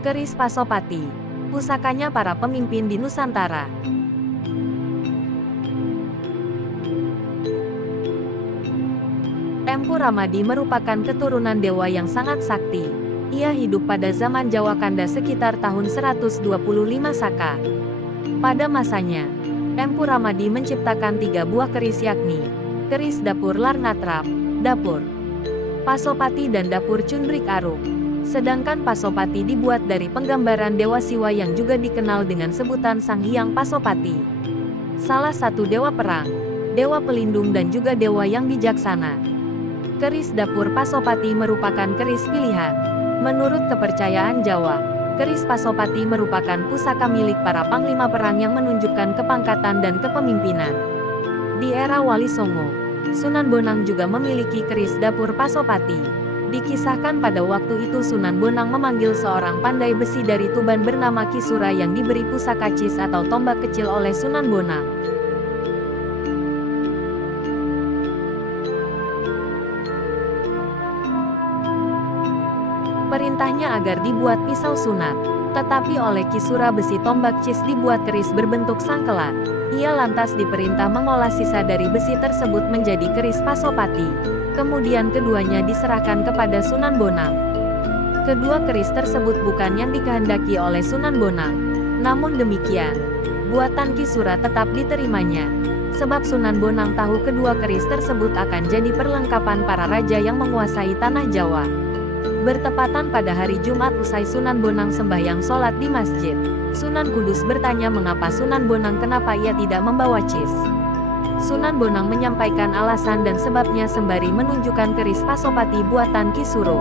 Keris Pasopati, pusakanya para pemimpin di Nusantara. Empu Ramadi merupakan keturunan dewa yang sangat sakti. Ia hidup pada zaman Jawa Kanda sekitar tahun 125 Saka. Pada masanya, Empu Ramadi menciptakan 3 buah keris, yakni keris dapur Larnatrap, dapur Pasopati dan dapur Cundrik Aruk. Sedangkan Pasopati dibuat dari penggambaran Dewa Siwa yang juga dikenal dengan sebutan Sang Hyang Pasopati. Salah satu dewa perang, dewa pelindung dan juga dewa yang bijaksana. Keris dapur Pasopati merupakan keris pilihan. Menurut kepercayaan Jawa, keris Pasopati merupakan pusaka milik para panglima perang yang menunjukkan kepangkatan dan kepemimpinan. Di era Wali Songo, Sunan Bonang juga memiliki keris dapur Pasopati. Dikisahkan pada waktu itu Sunan Bonang memanggil seorang pandai besi dari Tuban bernama Kisura yang diberi pusaka cis atau tombak kecil oleh Sunan Bonang. Perintahnya agar dibuat pisau sunat, tetapi oleh Kisura besi tombak cis dibuat keris berbentuk sangkelat. Ia lantas diperintah mengolah sisa dari besi tersebut menjadi keris Pasopati. Kemudian keduanya diserahkan kepada Sunan Bonang. Kedua keris tersebut bukan yang dikehendaki oleh Sunan Bonang. Namun demikian, buatan Kisura tetap diterimanya. Sebab Sunan Bonang tahu kedua keris tersebut akan jadi perlengkapan para raja yang menguasai tanah Jawa. Bertepatan pada hari Jumat usai Sunan Bonang sembahyang sholat di masjid, Sunan Kudus bertanya mengapa Sunan Bonang kenapa ia tidak membawa cis. Sunan Bonang menyampaikan alasan dan sebabnya sembari menunjukkan keris Pasopati buatan Kisuro.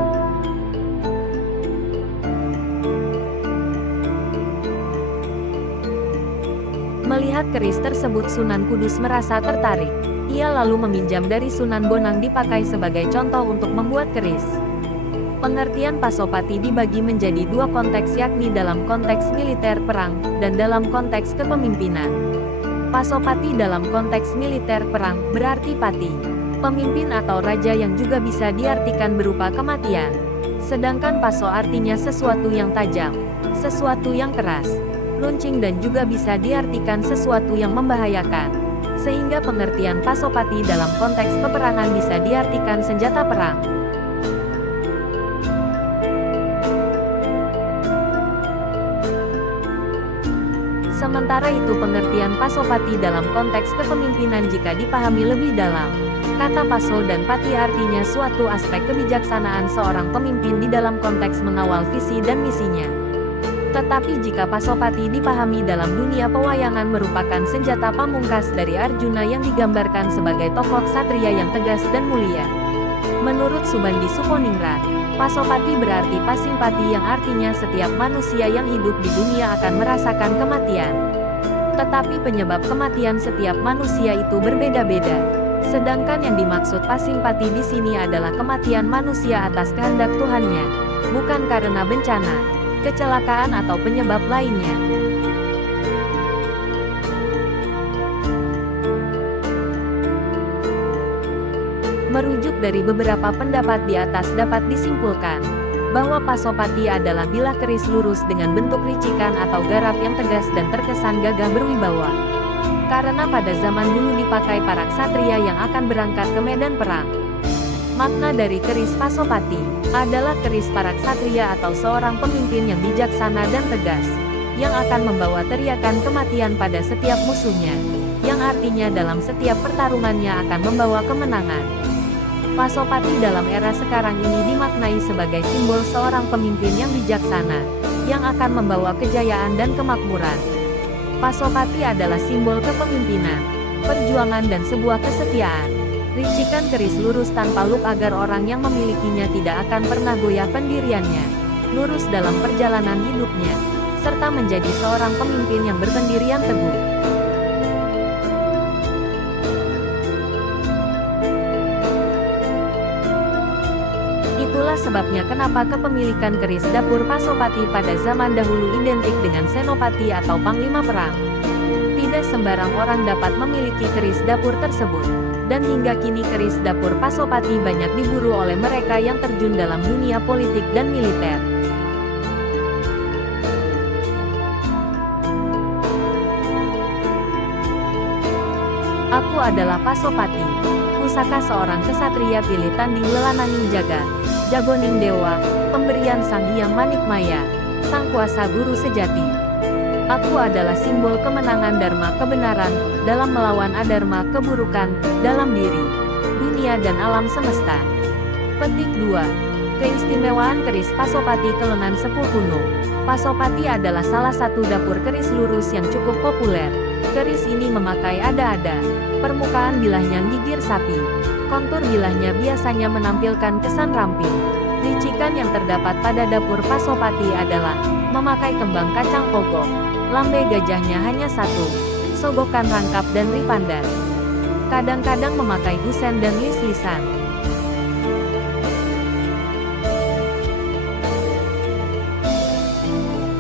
Melihat keris tersebut Sunan Kudus merasa tertarik. Ia lalu meminjam dari Sunan Bonang dipakai sebagai contoh untuk membuat keris. Pengertian Pasopati dibagi menjadi 2 konteks, yakni dalam konteks militer perang, dan dalam konteks kepemimpinan. Pasopati dalam konteks militer perang berarti pati, pemimpin atau raja yang juga bisa diartikan berupa kematian. Sedangkan paso artinya sesuatu yang tajam, sesuatu yang keras, runcing dan juga bisa diartikan sesuatu yang membahayakan. Sehingga pengertian Pasopati dalam konteks peperangan bisa diartikan senjata perang. Sementara itu pengertian Pasopati dalam konteks kepemimpinan jika dipahami lebih dalam. Kata paso dan pati artinya suatu aspek kebijaksanaan seorang pemimpin di dalam konteks mengawal visi dan misinya. Tetapi jika Pasopati dipahami dalam dunia pewayangan merupakan senjata pamungkas dari Arjuna yang digambarkan sebagai tokoh ksatria yang tegas dan mulia. Menurut Subandi Suponingrat, Pasopati berarti pasimpati yang artinya setiap manusia yang hidup di dunia akan merasakan kematian. Tetapi penyebab kematian setiap manusia itu berbeda-beda. Sedangkan yang dimaksud pasimpati di sini adalah kematian manusia atas kehendak Tuhannya, bukan karena bencana, kecelakaan atau penyebab lainnya. Merujuk dari beberapa pendapat di atas dapat disimpulkan bahwa Pasopati adalah bilah keris lurus dengan bentuk ricikan atau garap yang tegas dan terkesan gagah berwibawa. Karena pada zaman dulu dipakai para ksatria yang akan berangkat ke medan perang. Makna dari keris Pasopati adalah keris para ksatria atau seorang pemimpin yang bijaksana dan tegas, yang akan membawa teriakan kematian pada setiap musuhnya, yang artinya dalam setiap pertarungannya akan membawa kemenangan. Pasopati dalam era sekarang ini dimaknai sebagai simbol seorang pemimpin yang bijaksana, yang akan membawa kejayaan dan kemakmuran. Pasopati adalah simbol kepemimpinan, perjuangan dan sebuah kesetiaan. Ricikan keris lurus tanpa luk agar orang yang memilikinya tidak akan pernah goyah pendiriannya, lurus dalam perjalanan hidupnya, serta menjadi seorang pemimpin yang berpendirian teguh. Itulah sebabnya kenapa kepemilikan keris dapur Pasopati pada zaman dahulu identik dengan senopati atau panglima perang. Tidak sembarang orang dapat memiliki keris dapur tersebut, dan hingga kini keris dapur Pasopati banyak diburu oleh mereka yang terjun dalam dunia politik dan militer. Aku adalah Pasopati, pusaka seorang kesatria pilih tanding Lelanangin Jagat, Jagoning Dewa, pemberian Sang Hyang Manikmaya, sang kuasa guru sejati. Aku adalah simbol kemenangan Dharma kebenaran, dalam melawan adharma keburukan, dalam diri, dunia dan alam semesta. Petik 2. Keistimewaan keris Pasopati Kelenan Sepuh Kuno. Pasopati adalah salah satu dapur keris lurus yang cukup populer. Keris ini memakai ada-ada. Permukaan bilahnya gigir sapi. Kontur bilahnya biasanya menampilkan kesan ramping. Ricikan yang terdapat pada dapur Pasopati adalah memakai kembang kacang pogok. Lambe gajahnya hanya satu. Sogokan rangkap dan ripandar. Kadang-kadang memakai gusen dan lis-lisan.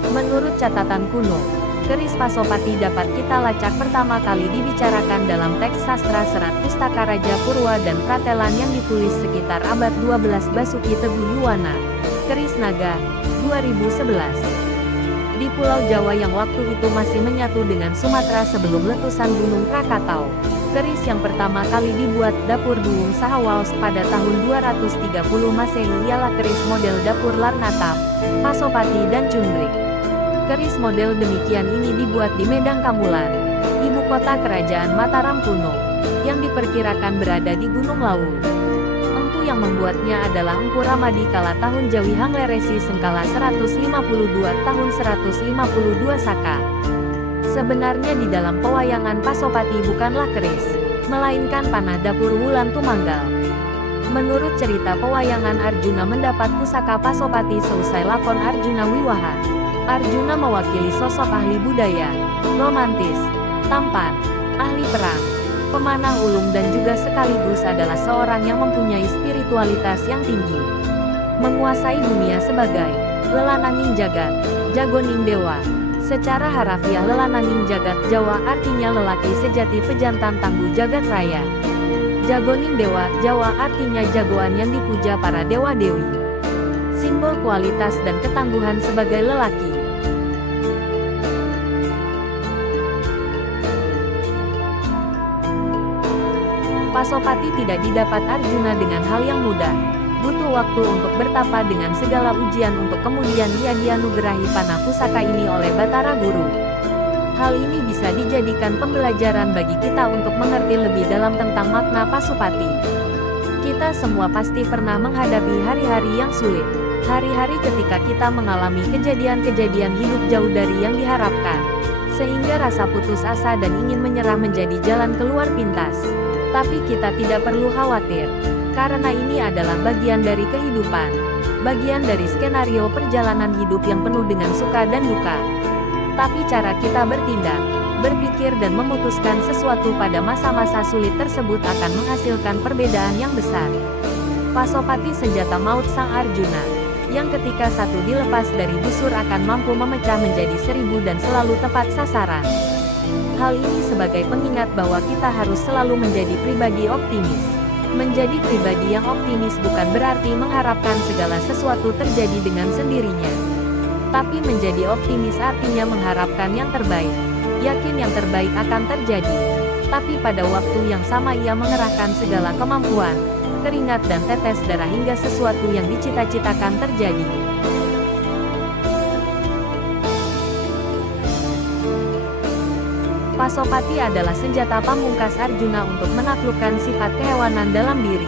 Menurut catatan kuno, keris Pasopati dapat kita lacak pertama kali dibicarakan dalam teks sastra serat Pustaka Raja Purwa dan Pratelan yang ditulis sekitar abad 12 Basuki Teguh Yuwana. Keris Naga, 2011. Di Pulau Jawa yang waktu itu masih menyatu dengan Sumatera sebelum letusan Gunung Krakatau. Keris yang pertama kali dibuat dapur Duwung Sahawaos pada tahun 230 Masehi ialah keris model dapur Larnatap, Pasopati dan Cundrik. Keris model demikian ini dibuat di Medang Kamulan, ibu kota kerajaan Mataram kuno, yang diperkirakan berada di Gunung Lawu. Empu yang membuatnya adalah Empu Ramadi kala tahun Jawi Hangleresi Sengkala 152 tahun 152 Saka. Sebenarnya di dalam pewayangan Pasopati bukanlah keris, melainkan panah dapur Wulan Tumanggal. Menurut cerita pewayangan Arjuna mendapat pusaka Pasopati seusai lakon Arjuna Wiwaha. Arjuna mewakili sosok ahli budaya, romantis, tampan, ahli perang, pemanah ulung dan juga sekaligus adalah seorang yang mempunyai spiritualitas yang tinggi. Menguasai dunia sebagai Lelanangin Jagat, Jagoning Dewa. Secara harafiah Lelanangin Jagat Jawa artinya lelaki sejati pejantan tangguh jagat raya. Jagoning Dewa Jawa artinya jagoan yang dipuja para dewa-dewi. Simbol kualitas dan ketangguhan sebagai lelaki. Pasopati tidak didapat Arjuna dengan hal yang mudah. Butuh waktu untuk bertapa dengan segala ujian untuk kemudian ia dianugerahi panah pusaka ini oleh Batara Guru. Hal ini bisa dijadikan pembelajaran bagi kita untuk mengerti lebih dalam tentang makna Pasopati. Kita semua pasti pernah menghadapi hari-hari yang sulit. Hari-hari ketika kita mengalami kejadian-kejadian hidup jauh dari yang diharapkan. Sehingga rasa putus asa dan ingin menyerah menjadi jalan keluar pintas. Tapi kita tidak perlu khawatir. Karena ini adalah bagian dari kehidupan. Bagian dari skenario perjalanan hidup yang penuh dengan suka dan duka. Tapi cara kita bertindak, berpikir dan memutuskan sesuatu pada masa-masa sulit tersebut akan menghasilkan perbedaan yang besar. Pasopati senjata maut Sang Arjuna, yang ketika satu dilepas dari busur akan mampu memecah menjadi 1000 dan selalu tepat sasaran. Hal ini sebagai pengingat bahwa kita harus selalu menjadi pribadi optimis. Menjadi pribadi yang optimis bukan berarti mengharapkan segala sesuatu terjadi dengan sendirinya. Tapi menjadi optimis artinya mengharapkan yang terbaik. Yakin yang terbaik akan terjadi. Tapi pada waktu yang sama ia mengerahkan segala kemampuan, keringat dan tetes darah hingga sesuatu yang dicita-citakan terjadi. Pasopati adalah senjata pamungkas Arjuna untuk menaklukkan sifat kehewanan dalam diri.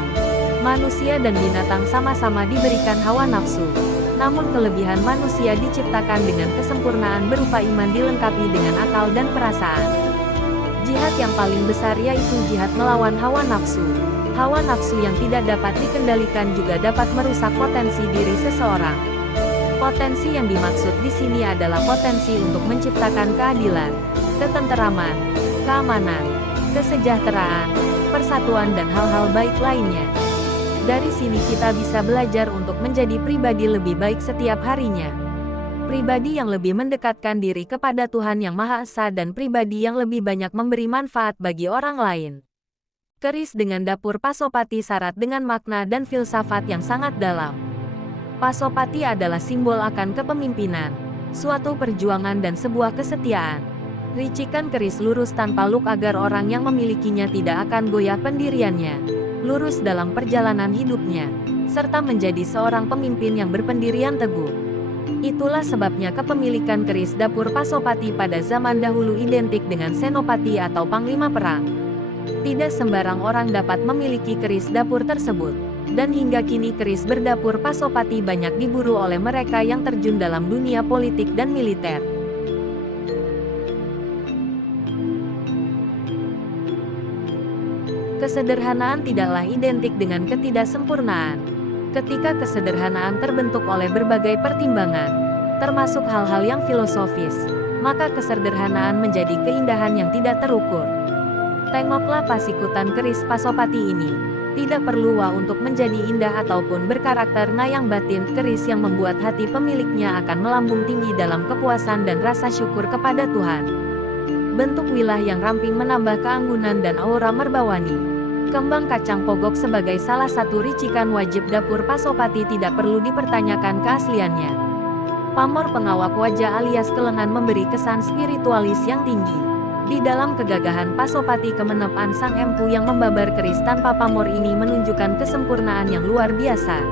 Manusia dan binatang sama-sama diberikan hawa nafsu. Namun kelebihan manusia diciptakan dengan kesempurnaan berupa iman dilengkapi dengan akal dan perasaan. Jihad yang paling besar yaitu jihad melawan hawa nafsu. Hawa nafsu yang tidak dapat dikendalikan juga dapat merusak potensi diri seseorang. Potensi yang dimaksud di sini adalah potensi untuk menciptakan keadilan, ketenteraman, keamanan, kesejahteraan, persatuan dan hal-hal baik lainnya. Dari sini kita bisa belajar untuk menjadi pribadi lebih baik setiap harinya. Pribadi yang lebih mendekatkan diri kepada Tuhan Yang Maha Esa dan pribadi yang lebih banyak memberi manfaat bagi orang lain. Keris dengan dapur Pasopati syarat dengan makna dan filsafat yang sangat dalam. Pasopati adalah simbol akan kepemimpinan, suatu perjuangan dan sebuah kesetiaan. Ricikan keris lurus tanpa luk agar orang yang memilikinya tidak akan goyah pendiriannya, lurus dalam perjalanan hidupnya, serta menjadi seorang pemimpin yang berpendirian teguh. Itulah sebabnya kepemilikan keris dapur Pasopati pada zaman dahulu identik dengan senopati atau panglima perang. Tidak sembarang orang dapat memiliki keris dapur tersebut, dan hingga kini keris berdapur Pasopati banyak diburu oleh mereka yang terjun dalam dunia politik dan militer. Kesederhanaan tidaklah identik dengan ketidaksempurnaan. Ketika kesederhanaan terbentuk oleh berbagai pertimbangan, termasuk hal-hal yang filosofis, maka kesederhanaan menjadi keindahan yang tidak terukur. Tengoklah pasikutan keris Pasopati ini. Tidak perlu wah untuk menjadi indah ataupun berkarakter yang batin, keris yang membuat hati pemiliknya akan melambung tinggi dalam kepuasan dan rasa syukur kepada Tuhan. Bentuk wilah yang ramping menambah keanggunan dan aura merbawani. Kembang kacang pogok sebagai salah satu ricikan wajib dapur Pasopati tidak perlu dipertanyakan keasliannya. Pamor pengawak wajah alias kelengan memberi kesan spiritualis yang tinggi. Di dalam kegagahan Pasopati kemenepan sang empu yang membabar keris tanpa pamor ini menunjukkan kesempurnaan yang luar biasa.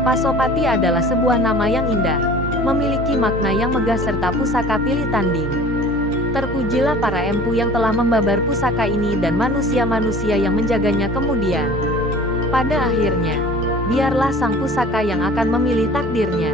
Pasopati adalah sebuah nama yang indah, memiliki makna yang megah serta pusaka pilih tanding. Terpujilah para empu yang telah membabar pusaka ini dan manusia-manusia yang menjaganya kemudian. Pada akhirnya, biarlah sang pusaka yang akan memilih takdirnya.